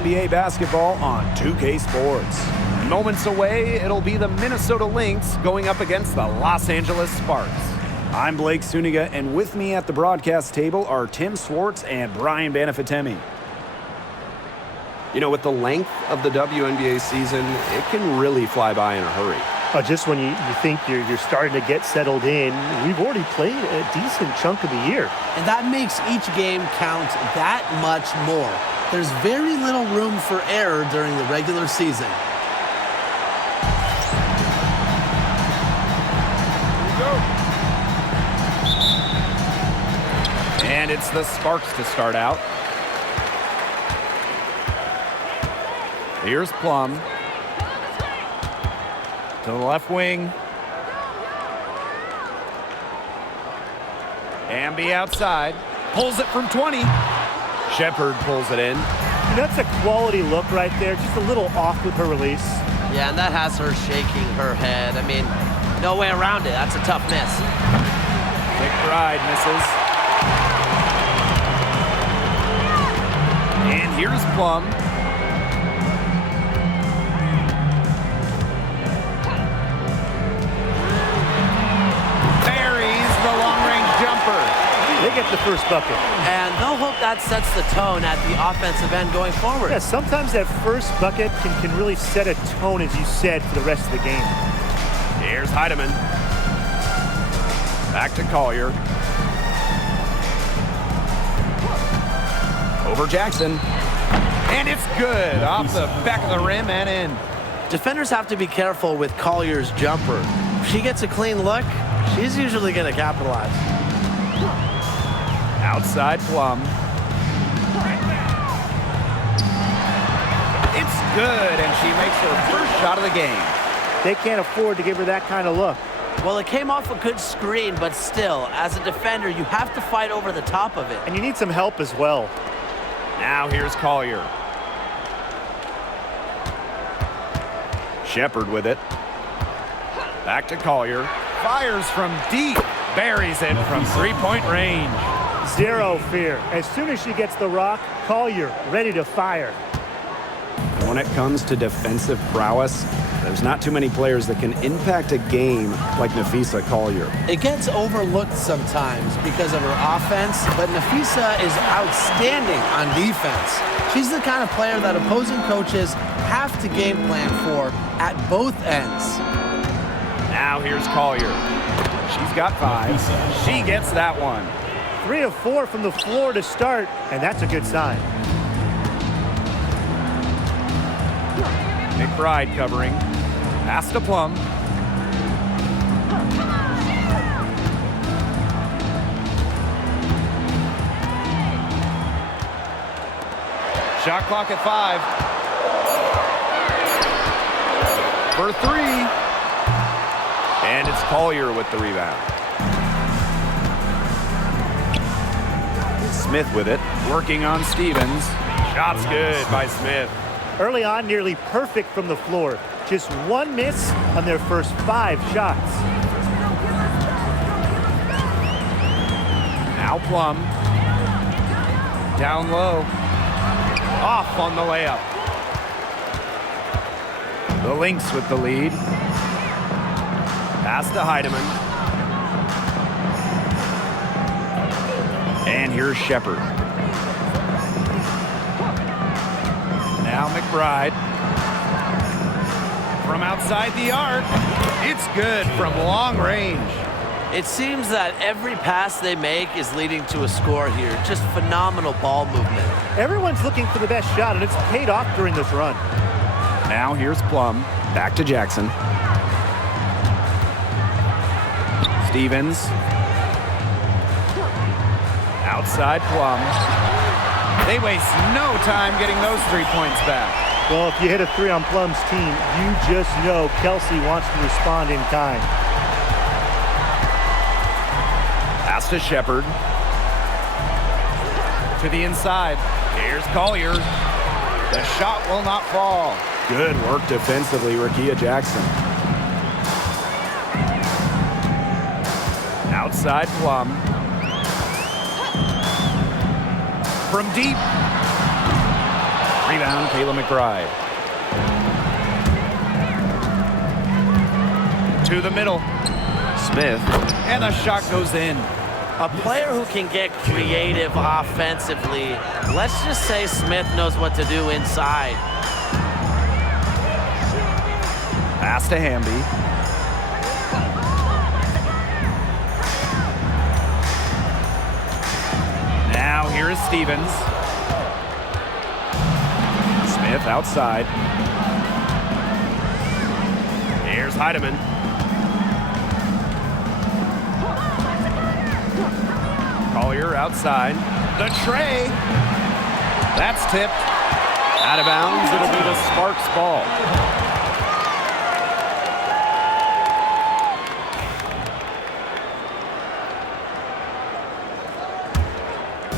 WNBA basketball on 2K Sports. Moments away, it'll be the Minnesota Lynx going up against the Los Angeles Sparks. I'm Blake Suniga, and with me at the broadcast table are Tim Swartz and Brian Banafitemi. You know, with the length of the WNBA season, it can really fly by in a hurry. Just when you think you're starting to get settled in, we've already played a decent chunk of the year. And that makes each game count that much more. There's very little room for error during the regular season. And it's the Sparks to start out. Here's Plum. To the left wing. Amby outside. Pulls it from 20. Shepard pulls it in. And that's a quality look right there. Just a little off with her release. Yeah, and that has her shaking her head. I mean, no way around it. That's a tough miss. McBride misses. And here's Plum. Buries the long-range jumper. They get the first bucket. And they'll hope that sets the tone at the offensive end going forward. Yeah, sometimes that first bucket can really set a tone, as you said, for the rest of the game. Here's Heidemann. Back to Collier. Over Jackson. And it's good. Off the back of the rim and in. Defenders have to be careful with Collier's jumper. If she gets a clean look, she's usually going to capitalize. Outside Plum. It's good, and she makes her first shot of the game. They can't afford to give her that kind of look. Well, it came off a good screen, but still, as a defender, you have to fight over the top of it. And you need some help as well. Now here's Collier. Shepard with it. Back to Collier. Fires from deep. Buries it from three-point range. Zero fear. As soon as she gets the rock, Collier ready to fire. When it comes to defensive prowess, there's not too many players that can impact a game like Napheesa Collier. It gets overlooked sometimes because of her offense, but Napheesa is outstanding on defense. She's the kind of player that opposing coaches have to game plan for at both ends. Now here's Collier. She's got 5. She gets that one. 3 of 4 from the floor to start, and that's a good sign. McBride covering. Pass to Plum. Shot clock at 5. For 3. And it's Collier with the rebound. Smith with it. Working on Stevens. Shot's good by Smith. Early on, nearly perfect from the floor. Just 1 miss on their first 5 shots. Now Plum. Down low. Off on the layup. The Lynx with the lead. Pass to Heidemann. And here's Shepard. Now McBride. From outside the arc. It's good from long range. It seems that every pass they make is leading to a score here. Just phenomenal ball movement. Everyone's looking for the best shot, and it's paid off during this run. Now here's Plum. Back to Jackson. Stevens. Outside Plum. They waste no time getting those 3 points back. Well, if you hit a 3 on Plum's team, you just know Kelsey wants to respond in kind. Pass to Shepard. To the inside. Here's Collier. The shot will not fall. Good work defensively, Rakia Jackson. Outside Plum. From deep. Rebound, Kayla McBride. To the middle. Smith. And the shot goes in. A player who can get creative offensively. Let's just say Smith knows what to do inside. Pass to Hamby. Now here is Stevens. Smith outside. Here's Heidemann. Collier outside. The tray. That's tipped. Out of bounds. It'll be the Sparks ball.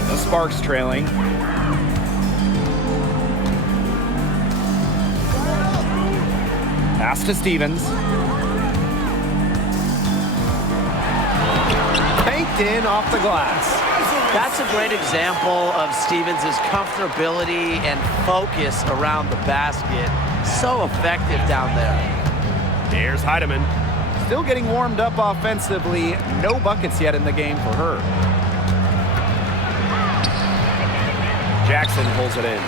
The Sparks trailing. Pass to Stevens. Banked in off the glass. That's a great example of Stevens' comfortability and focus around the basket. So effective down there. Here's Heidemann. Still getting warmed up offensively. No buckets yet in the game for her. Jackson pulls it in.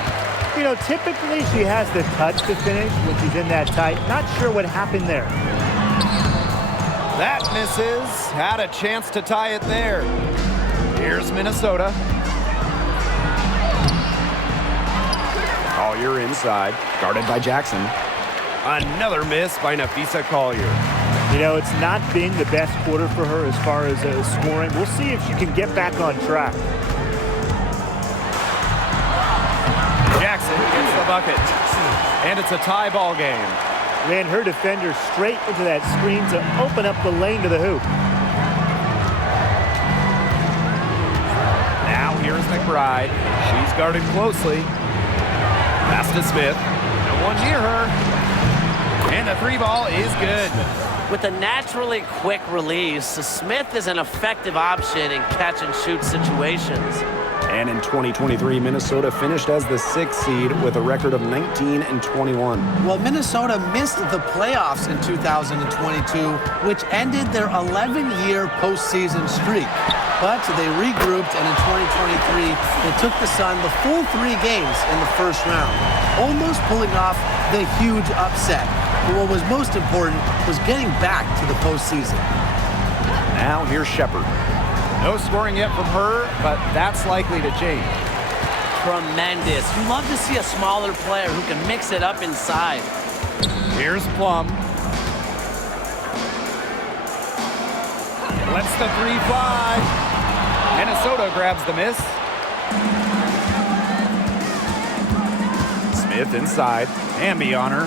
You know, typically she has the touch to finish when she's in that tight. Not sure what happened there. That misses. Had a chance to tie it there. Here's Minnesota. Collier inside. Guarded by Jackson. Another miss by Nafisa Collier. You know, it's not been the best quarter for her as far as scoring. We'll see if she can get back on track. Jackson gets the bucket. And it's a tie ball game. Ran her defender straight into that screen to open up the lane to the hoop. Now here's McBride. She's guarded closely. Pass to Smith. No one near her. And the three ball is good. With a naturally quick release, Smith is an effective option in catch-and-shoot situations. And in 2023, Minnesota finished as the 6th seed with a record of 19-21. Well, Minnesota missed the playoffs in 2022, which ended their 11-year postseason streak. But they regrouped, and in 2023, they took the Sun the full 3 games in the first round, almost pulling off the huge upset. But what was most important was getting back to the postseason. Now here's Shepard. No scoring yet from her, but that's likely to change. Tremendous. You love to see a smaller player who can mix it up inside. Here's Plum. Lets the three fly. Minnesota grabs the miss. Smith inside. Hamby on her.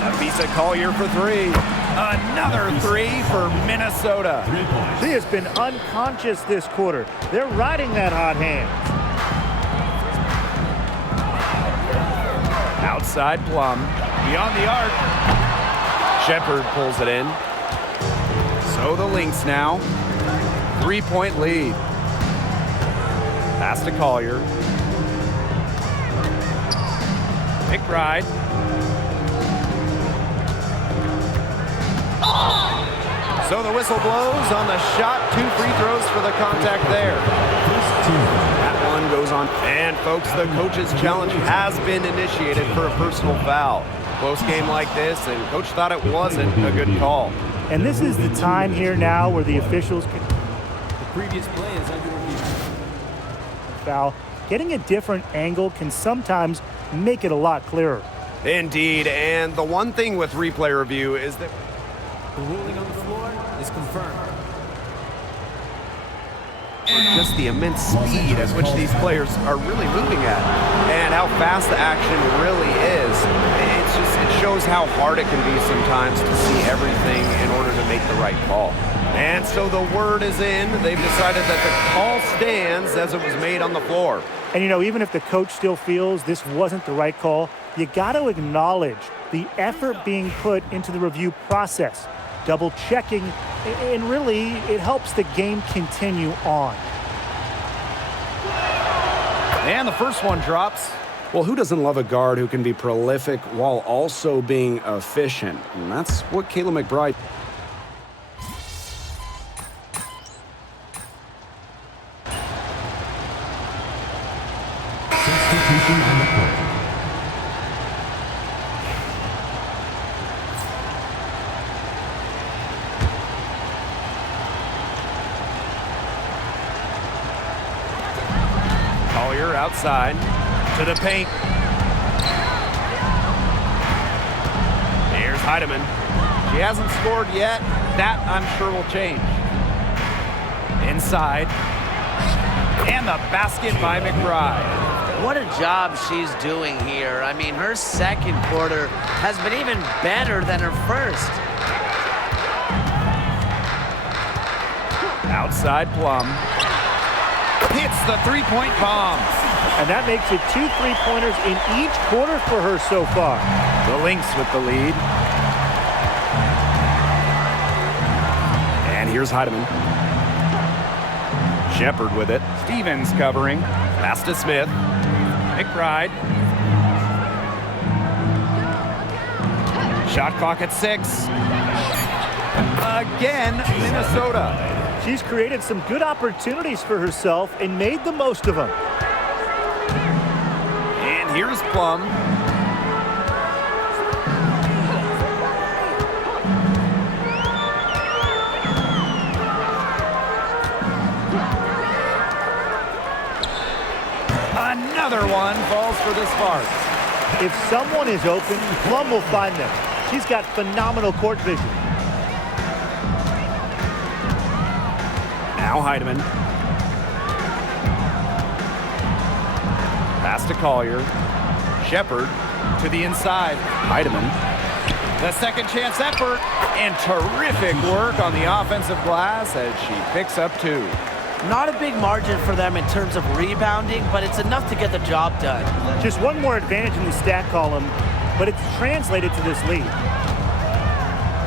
Nafisa Collier for 3. Another 3 for Minnesota. She has been unconscious this quarter. They're riding that hot hand. Outside Plum. Beyond the arc. Shepard pulls it in. So the Lynx now. 3-point lead. Pass to Collier. McBride. So the whistle blows on the shot. 2 free throws for the contact there. That one goes on. And folks, the coach's challenge has been initiated for a personal foul. Close game like this, and coach thought it wasn't a good call. And this is the time here now where the officials can... The previous play is under review. Foul. Getting a different angle can sometimes make it a lot clearer. Indeed, and the one thing with replay review is that The ruling on the floor is confirmed. just the immense speed at which these players are really moving at and how fast the action really is. It shows how hard it can be sometimes to see everything in order to make the right call. And so the word is in. They've decided that the call stands as it was made on the floor. And, you know, even if the coach still feels this wasn't the right call, you got to acknowledge the effort being put into the review process, double checking, and really it helps the game continue on. And the first one drops. Well, who doesn't love a guard who can be prolific while also being efficient? And that's what Kayla McBride... Substitution on the court. Collier outside to the paint. Here's Heidemann. She hasn't scored yet. That, I'm sure, will change. Inside. And the basket by McBride. What a job she's doing here. I mean, her second quarter has been even better than her first. Outside Plum. Hits the three-point bomb. And that makes it 2 3-pointers in each quarter for her so far. The Lynx with the lead. And here's Heidemann. Shepard with it. Stevens covering. Pass to Smith. McBride. Shot clock at 6. Again, Minnesota. She's created some good opportunities for herself and made the most of them. And here's Plum. Another one falls for the Sparks. If someone is open, Plum will find them. She's got phenomenal court vision. Now Heidemann. Pass to Collier. Shepard to the inside. Heidemann. The second chance effort. And terrific work on the offensive glass as she picks up 2. Not a big margin for them in terms of rebounding, but it's enough to get the job done. Just one more advantage in the stat column, but it's translated to this lead.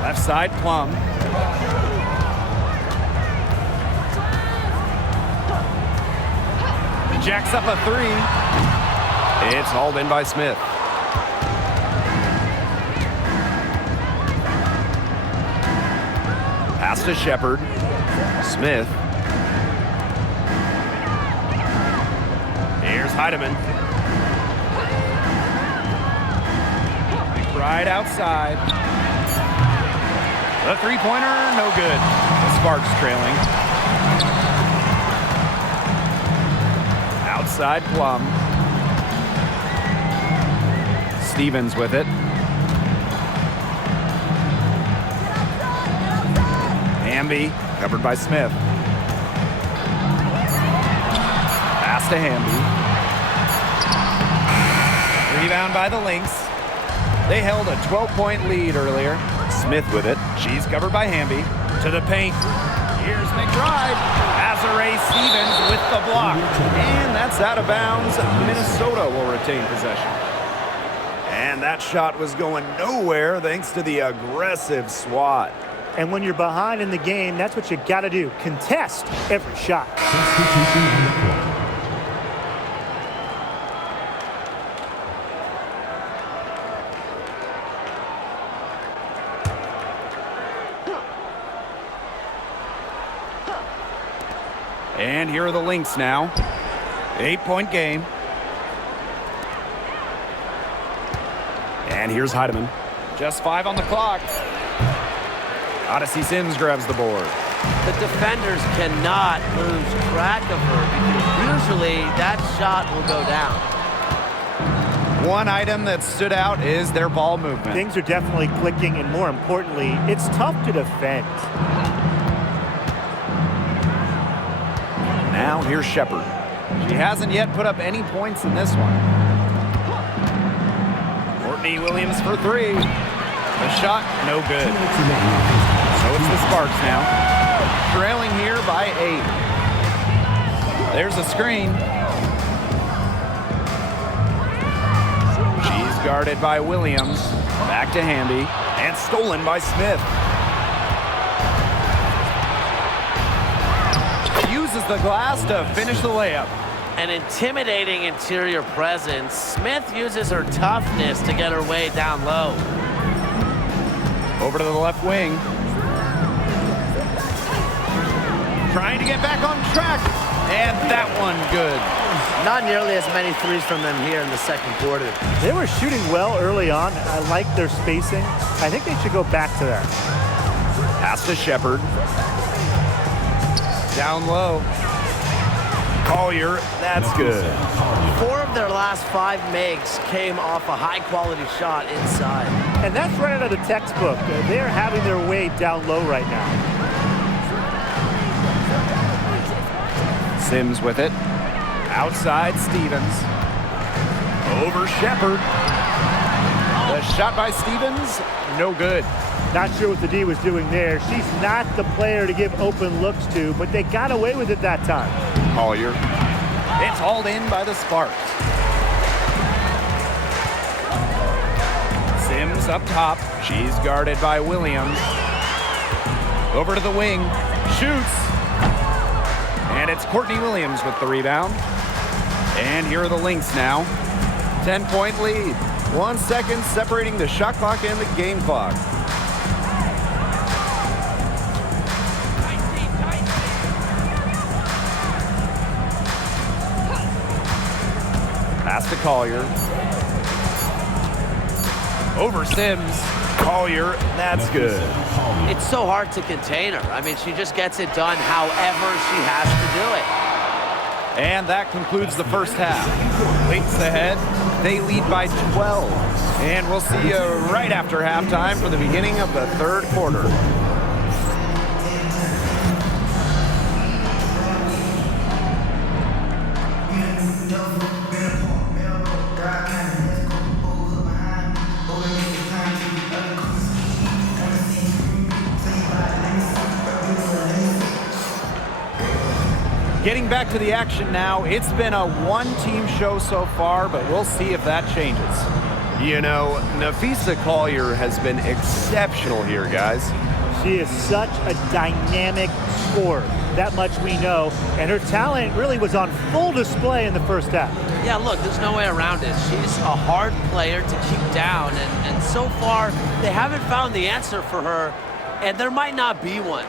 Left side Plum. Jacks up a 3. It's hauled in by Smith. Pass to Shepard. Smith. Here's Heidemann. McBride outside. The three-pointer, no good. The Sparks trailing. Outside Plum. Stevens with it. Hamby, covered by Smith. Pass to Hamby. Rebound by the Lynx. They held a 12-point lead earlier. Smith with it. She's covered by Hamby. To the paint. Here's McBride. Azare Stevens with the block. And that's out of bounds. Minnesota will retain possession. And that shot was going nowhere thanks to the aggressive swat. And when you're behind in the game, that's what you got to do. Contest every shot. Substitution on the court. And here are the Lynx now. 8-point game. And here's Heidemann. Just 5 on the clock. Odyssey Sims grabs the board. The defenders cannot lose track of her because usually that shot will go down. One item that stood out is their ball movement. Things are definitely clicking, and more importantly, it's tough to defend. Now here's Shepard. She hasn't yet put up any points in this one. Courtney Williams for 3. The shot, no good. So it's the Sparks now. Trailing here by 8. There's a screen. She's guarded by Williams. Back to Hamby. And stolen by Smith. Uses the glass to finish the layup. An intimidating interior presence. Smith uses her toughness to get her way down low. Over to the left wing. Trying to get back on track. And that one good. Not nearly as many threes from them here in the second quarter. They were shooting well early on. I like their spacing. I think they should go back to that. Pass to Shepard. Down low. Collier, that's good. 4 of their last 5 makes came off a high-quality shot inside. And that's right out of the textbook. They're having their way down low right now. Sims with it. Outside Stevens. Over Shepard. The shot by Stevens, no good. Not sure what the D was doing there. She's not the player to give open looks to, but they got away with it that time. Collier. It's hauled in by the Sparks. Sims up top. She's guarded by Williams. Over to the wing. Shoots. And it's Courtney Williams with the rebound. And here are the Lynx now. 10-point lead. 1 second separating the shot clock and the game clock. Pass to Collier. Over Sims. Collier, that's good. It's so hard to contain her. I mean, she just gets it done however she has to do it. And that concludes the first half. Lynx ahead. They lead by 12. And we'll see you right after halftime for the beginning of the third quarter. Getting back to the action now. It's been a one-team show so far, but we'll see if that changes. You know, Nafisa Collier has been exceptional here, guys. She is such a dynamic scorer. That much we know. And her talent really was on full display in the first half. Yeah, look, there's no way around it. She's a hard player to keep down, and so far, they haven't found the answer for her, and there might not be one.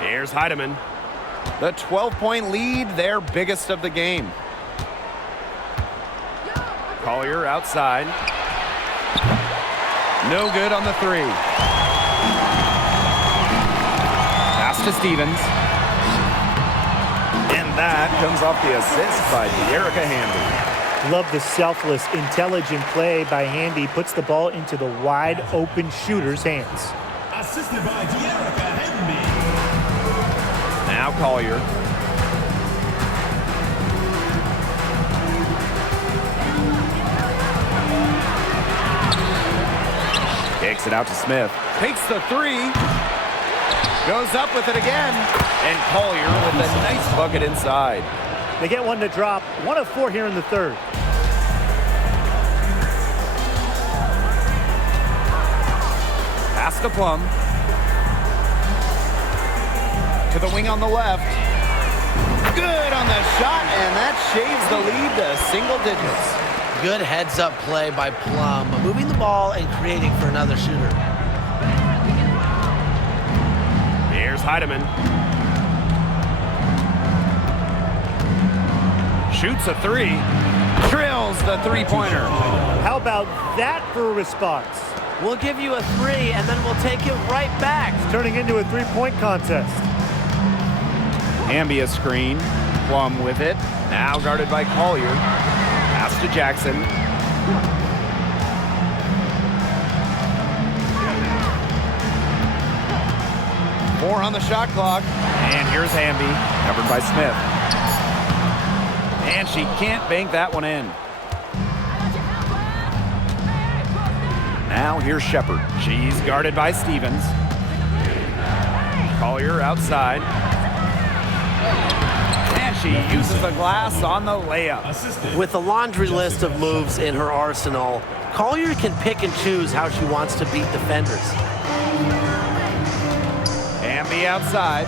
Here's Heidemann. The 12-point lead, their biggest of the game. Collier outside. No good on the 3. Pass to Stevens. And that comes off the assist by De'Erica Hamby. Love the selfless, intelligent play by Hamby. Puts the ball into the wide-open shooter's hands. Assisted by De'Erica Hamby. Now Collier. Kicks it out to Smith. Takes the 3. Goes up with it again. And Collier with a nice bucket inside. They get one to drop. 1 of 4 here in the third. Pass to Plum. To the wing on the left. Good on the shot, and that shaves the lead to single digits. Good heads-up play by Plum, moving the ball and creating for another shooter. Here's Heidemann. Shoots a 3. Drills the three-pointer. How about that for a response? We'll give you a 3, and then we'll take it right back. It's turning into a three-point contest. Hamby a screen. Plum with it. Now guarded by Collier. Pass to Jackson. Four on the shot clock. And here's Hamby, covered by Smith. And she can't bank that one in. Now here's Shepard. She's guarded by Stevens. Collier outside. And she uses the glass on the layup. With a laundry list of moves in her arsenal, Collier can pick and choose how she wants to beat defenders. the outside.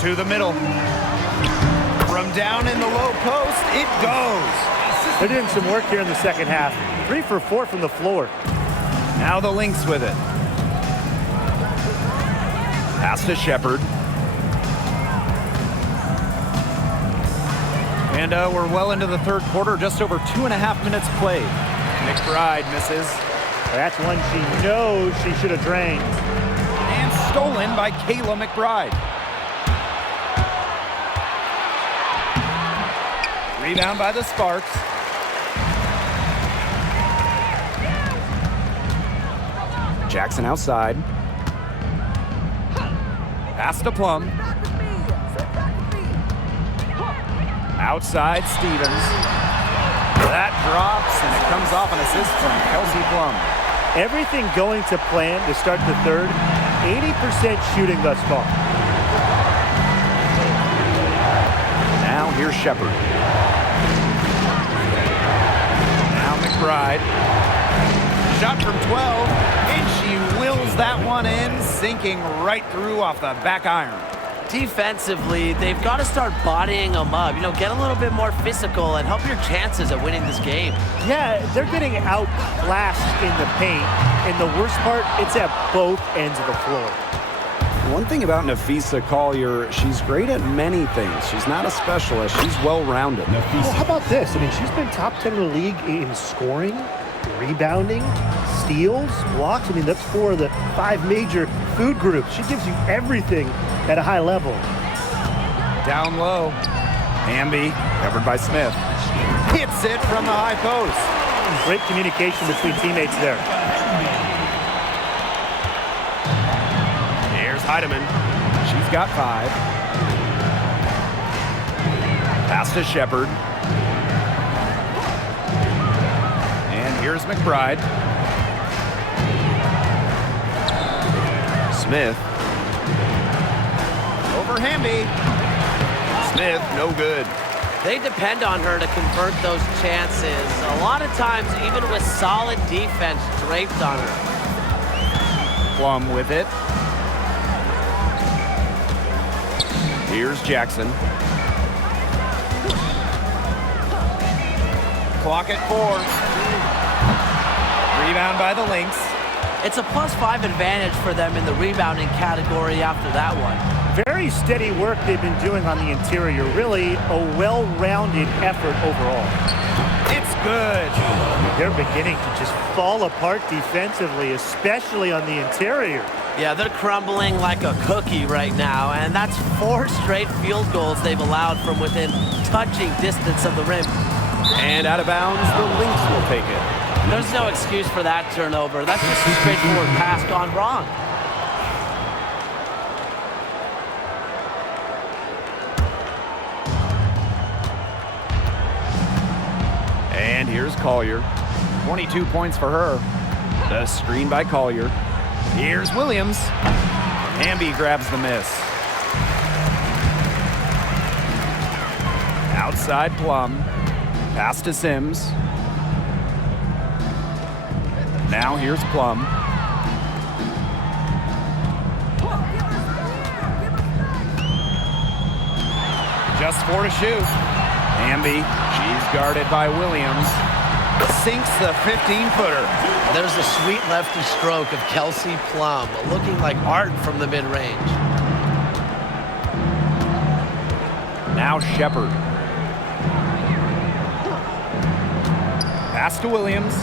To the middle. From down in the low post, it goes. They're doing some work here in the second half. 3 for 4 from the floor. Now the Lynx with it. Pass to Shepard. And we're well into the third quarter, just over 2.5 minutes played. McBride misses. That's one she knows she should have drained. And stolen by Kayla McBride. Rebound by the Sparks. Jackson outside. Pass to Plum. Outside Stevens. That drops, and it comes off an assist from Kelsey Plum. Everything going to plan to start the third. 80% shooting thus far. Now here's Shepard. Now McBride. Shot from 12, and she wills that one in, sinking right through off the back iron. Defensively, they've got to start bodying them up. You know, get a little bit more physical and help your chances at winning this game. Yeah, they're getting outclassed in the paint. And the worst part, it's at both ends of the floor. One thing about Nafisa Collier, she's great at many things. She's not a specialist. She's well-rounded. Well, how about this? I mean, she's been top 10 in the league in scoring, rebounding, steals, blocks. I mean, that's 4 of the 5 major food groups. She gives you everything at a high level. Down low. Hamby, covered by Smith. Hits it from the high post. Great communication between teammates there. Here's Heidemann. She's got 5. Pass to Shepard. And here's McBride. Smith. Over Hamby. Smith, no good. They depend on her to convert those chances. A lot of times, even with solid defense draped on her. Plum with it. Here's Jackson. Clock at 4. Rebound by the Lynx. It's a +5 advantage for them in the rebounding category after that one. Very steady work they've been doing on the interior. Really a well-rounded effort overall. It's good. They're beginning to just fall apart defensively, especially on the interior. Yeah, they're crumbling like a cookie right now, and that's 4 straight field goals they've allowed from within touching distance of the rim. And out of bounds, the Lynx will take it. There's no excuse for that turnover. That's just a straightforward pass gone wrong. And here's Collier. 22 points for her. The screen by Collier. Here's Williams. Hamby grabs the miss. Outside Plum. Pass to Sims. Now here's Plum. Just 4 to shoot. Hamby, she's guarded by Williams. Sinks the 15-footer. There's a sweet lefty stroke of Kelsey Plum, looking like art from the mid-range. Now Shepard. Pass to Williams.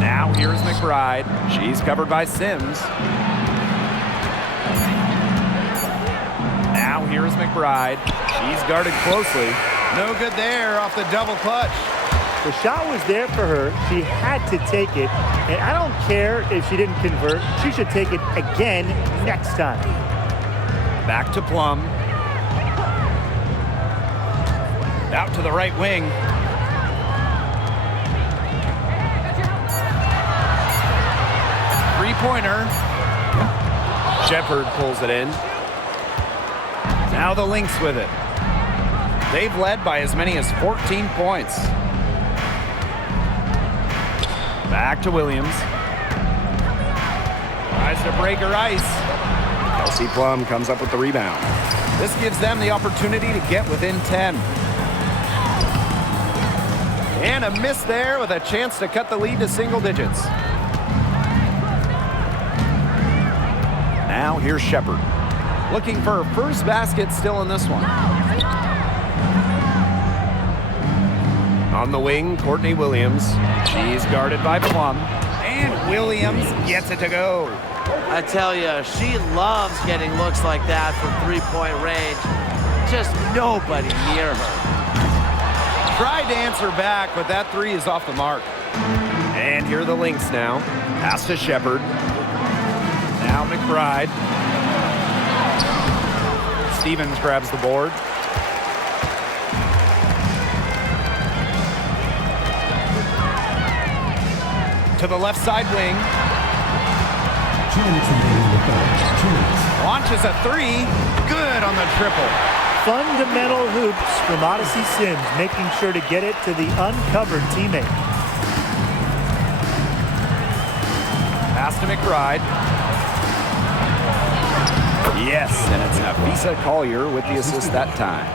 Now here's McBride. She's covered by Sims. Now here's McBride. She's guarded closely. No good there off the double clutch. The shot was there for her. She had to take it. And I don't care if she didn't convert. She should take it again next time. Back to Plum. Out to the right wing. Three-pointer. Shepard pulls it in. Now the Lynx with it. They've led by as many as 14 points. Back to Williams. Tries to break her ice. Kelsey Plum comes up with the rebound. This gives them the opportunity to get within 10. And a miss there with a chance to cut the lead to single digits. Now here's Shepard. Looking for her first basket still in this one. On the wing, Courtney Williams. She's guarded by Plum. And Williams gets it to go. I tell you, she loves getting looks like that from three-point range. Just nobody near her. Tried to answer back, but that three is off the mark. And here are the Lynx now. Pass to Shepard. Now McBride. Stevens grabs the board. To the left side wing. Launches a three. Good on the triple. Fundamental hoops from Odyssey Sims, making sure to get it to the uncovered teammate. Pass to McBride. Yes, and it's Nafisa Collier with the assist that time.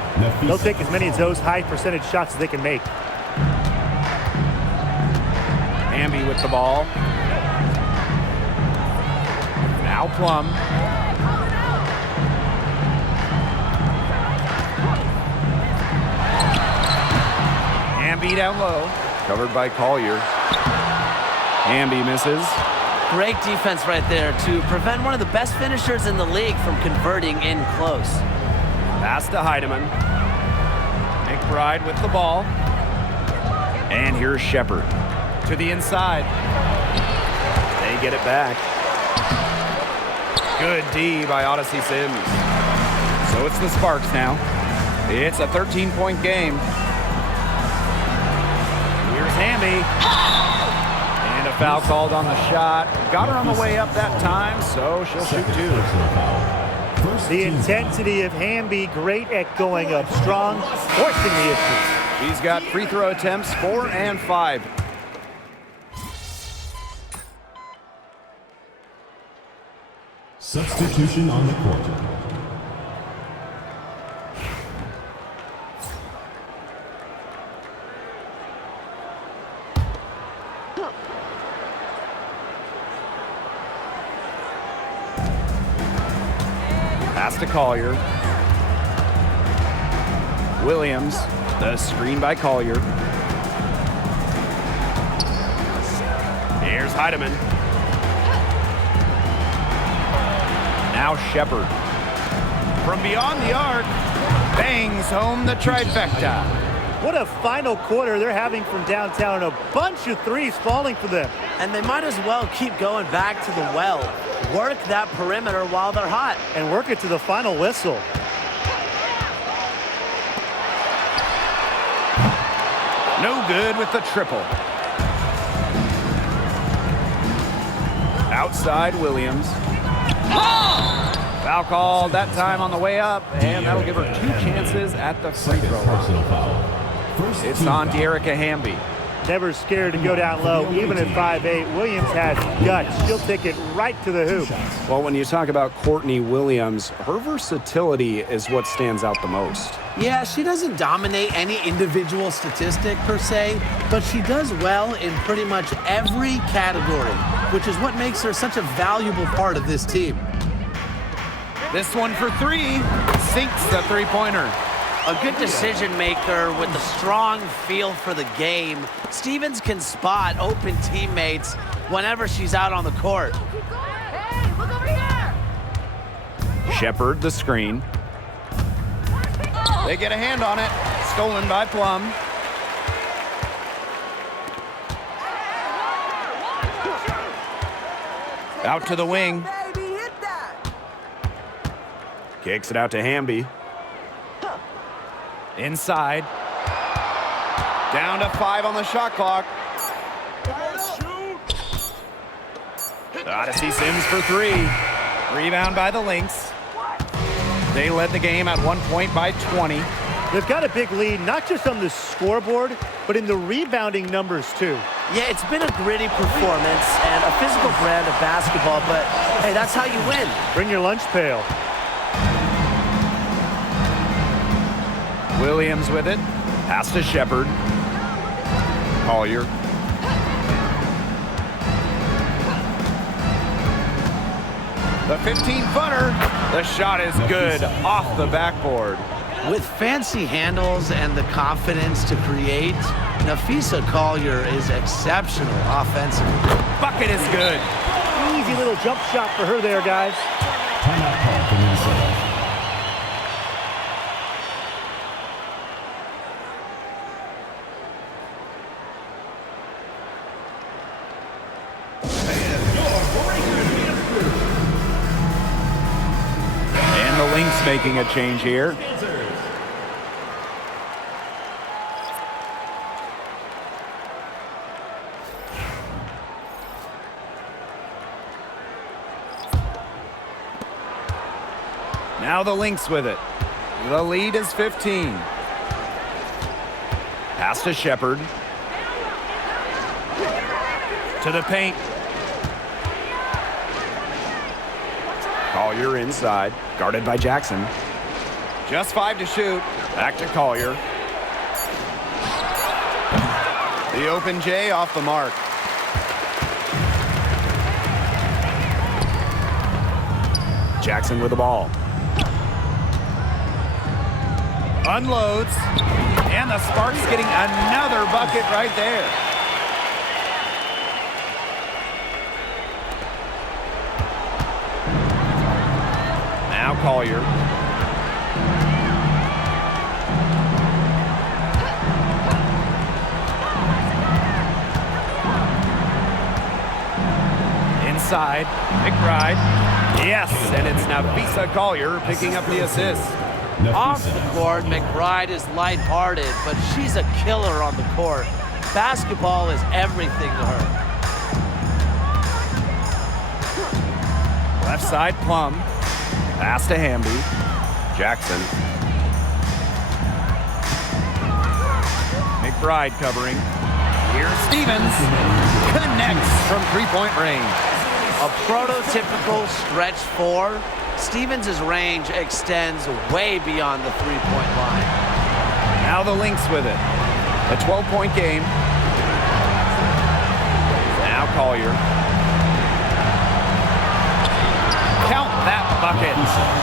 They'll take as many of those high percentage shots as they can make. Hamby with the ball. Now Plum. Hamby down low. Covered by Collier. Hamby misses. Great defense right there to prevent one of the best finishers in the league from converting in close. Pass to Heidemann. McBride with the ball. And here's Shepard. To the inside. They get it back. Good D by Odyssey Sims. So it's the Sparks now. It's a 13-point game. Here's Hamby. And a foul called on the shot. Got her on the way up that time, so she'll shoot two. The intensity of Hamby, great at going up strong, forcing the issue. She's got free throw attempts 4 and 5. Substitution on the court. Pass to Collier. Williams, the screen by Collier. Here's Heidemann. Now Shepard. From beyond the arc, bangs home the trifecta. What a final quarter they're having from downtown. A bunch of threes falling for them. And they might as well keep going back to the well. Work that perimeter while they're hot. And work it to the final whistle. No good with the triple. Outside Williams. Foul called that time on the way up, and that'll give her 2 chances at the free throw line. It's on De'Erica Hamby. Never scared to go down low, even at 5'8". Williams has guts. She'll take it right to the hoop. Well, when you talk about Courtney Williams, her versatility is what stands out the most. Yeah, she doesn't dominate any individual statistic per se, but she does well in pretty much every category, which is what makes her such a valuable part of this team. This one for 3, sinks the three-pointer. A good decision maker with a strong feel for the game. Stevens can spot open teammates whenever she's out on the court. Hey, look over here! Shepard, the screen. They get a hand on it. Stolen by Plum. Out to the wing. Kicks it out to Hamby. Inside. Down to 5 on the shot clock. Odyssey Sims for 3. Rebound by the Lynx. They led the game at 1 point by 20. They've got a big lead, not just on the scoreboard, but in the rebounding numbers too. Yeah, it's been a gritty performance and a physical brand of basketball, but hey, that's how you win. Bring your lunch pail. Williams with it. Pass to Shepard. Collier. The 15-footer. The shot is good off the backboard. With fancy handles and the confidence to create, Nafisa Collier is exceptional offensively. Bucket is good. Easy little jump shot for her there, guys. Timeout call for Minnesota. And the Lynx making a change here. Now the Lynx with it. The lead is 15. Pass to Shepard. To the paint. Collier inside. Guarded by Jackson. Just 5 to shoot. Back to Collier. The open J off the mark. Jackson with the ball. Unloads. And the Sparks getting another bucket right there. Now Collier. Inside. McBride. Yes, and it's Nafisa Collier picking up the assist. Off the court, McBride is lighthearted, but she's a killer on the court. Basketball is everything to her. Left side, Plum. Pass to Hamby. Jackson. McBride covering. Here's Stevens. Connects from three-point range. A prototypical stretch 4. Stevens' range extends way beyond the three-point line. Now the Lynx with it. A 12-point game. Now Collier. Count that bucket.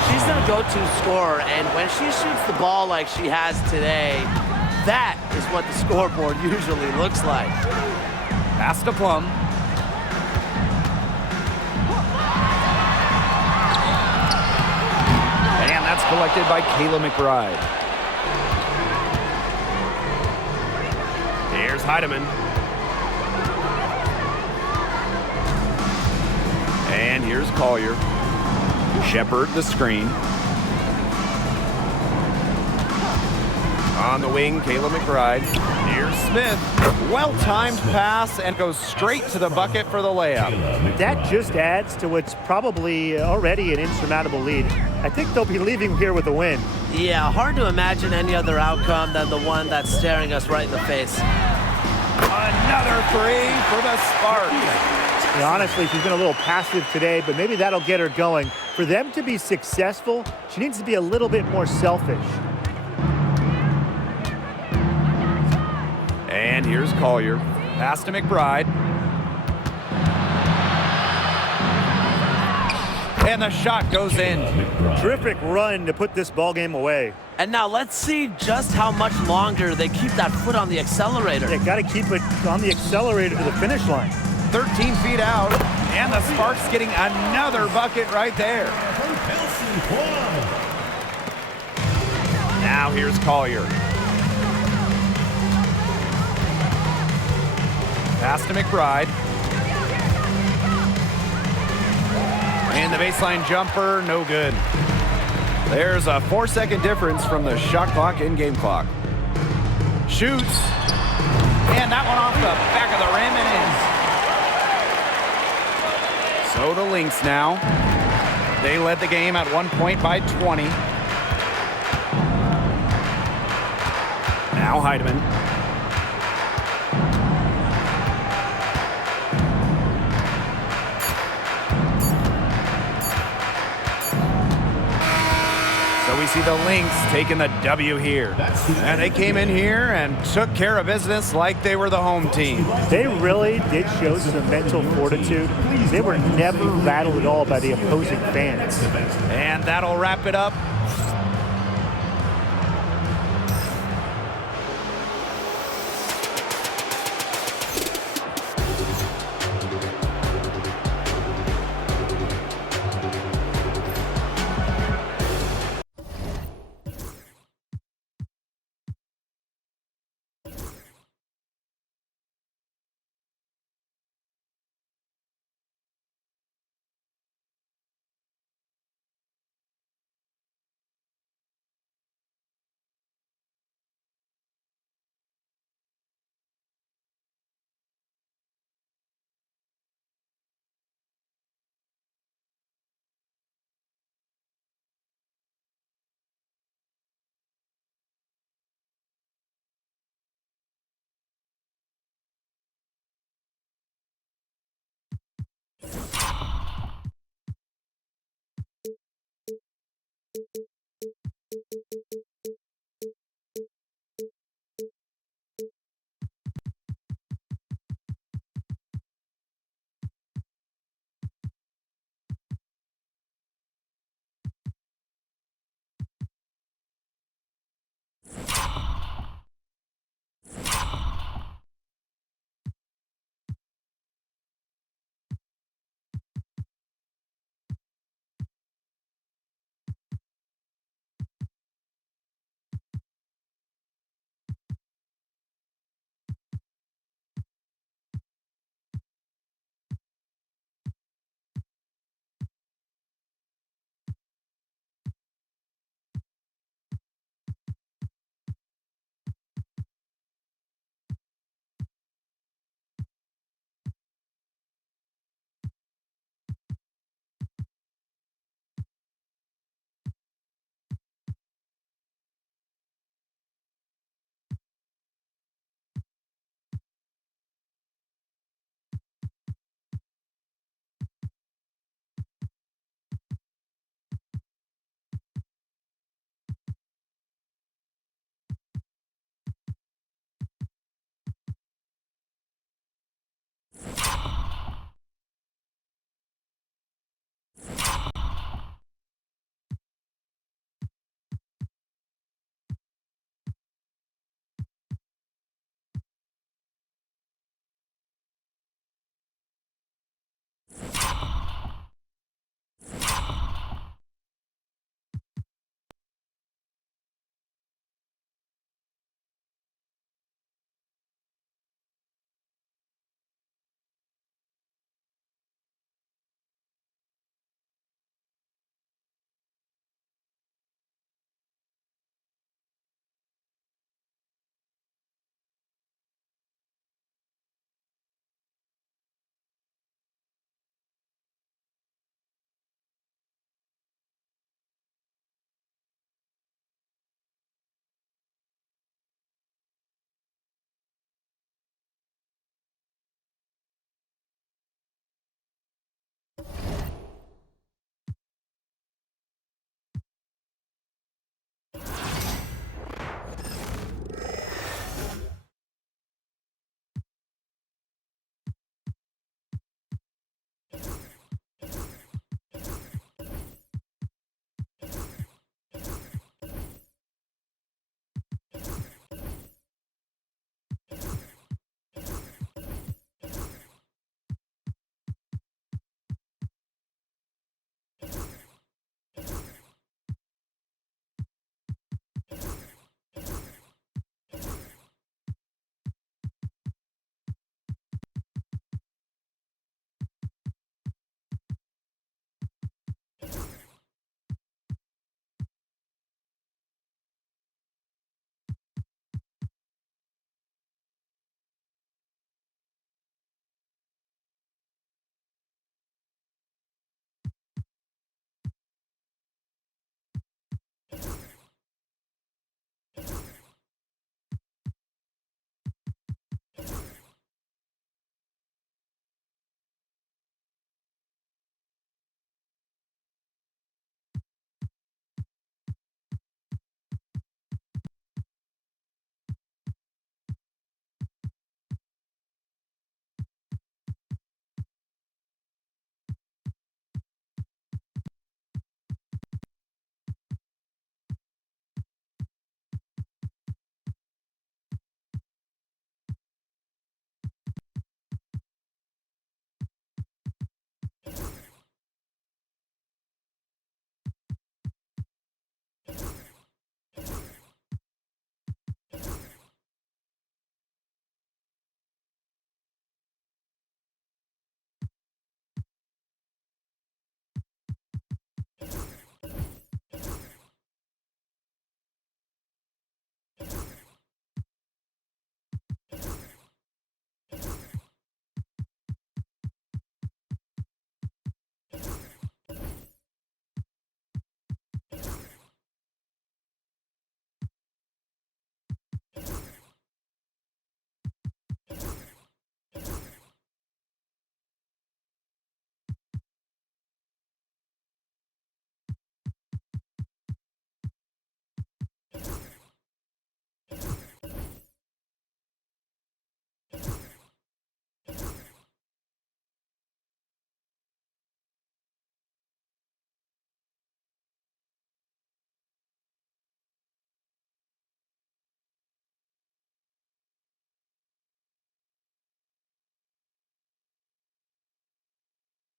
She's their go-to scorer, and when she shoots the ball like she has today, that is what the scoreboard usually looks like. Pass to Plum. And that's collected by Kayla McBride. Here's Heidemann. And here's Collier. Shepard the screen. On the wing, Kayla McBride. Here's Smith. Well-timed pass and goes straight to the bucket for the layup. That just adds to what's probably already an insurmountable lead. I think they'll be leaving here with a win. Yeah, hard to imagine any other outcome than the one that's staring us right in the face. Another three for the Sparks. Yeah, honestly, she's been a little passive today, but maybe that'll get her going. For them to be successful, she needs to be a little bit more selfish. And here's Collier. Pass to McBride. And the shot goes in. Terrific run to put this ball game away. And now let's see just how much longer they keep that foot on the accelerator. They got to keep it on the accelerator to the finish line. 13 feet out. And the Sparks getting another bucket right there. Now here's Collier. Pass to McBride. And the baseline jumper, no good. There's a 4-second difference from the shot clock and game clock. Shoots. And that one off the back of the rim and in. So the Lynx now. They led the game at 1 point by 20. Now Heidemann. the Lynx taking the W here. And they came in here and took care of business like they were the home team. They really did show some mental fortitude. They were never rattled at all by the opposing fans. And that'll wrap it up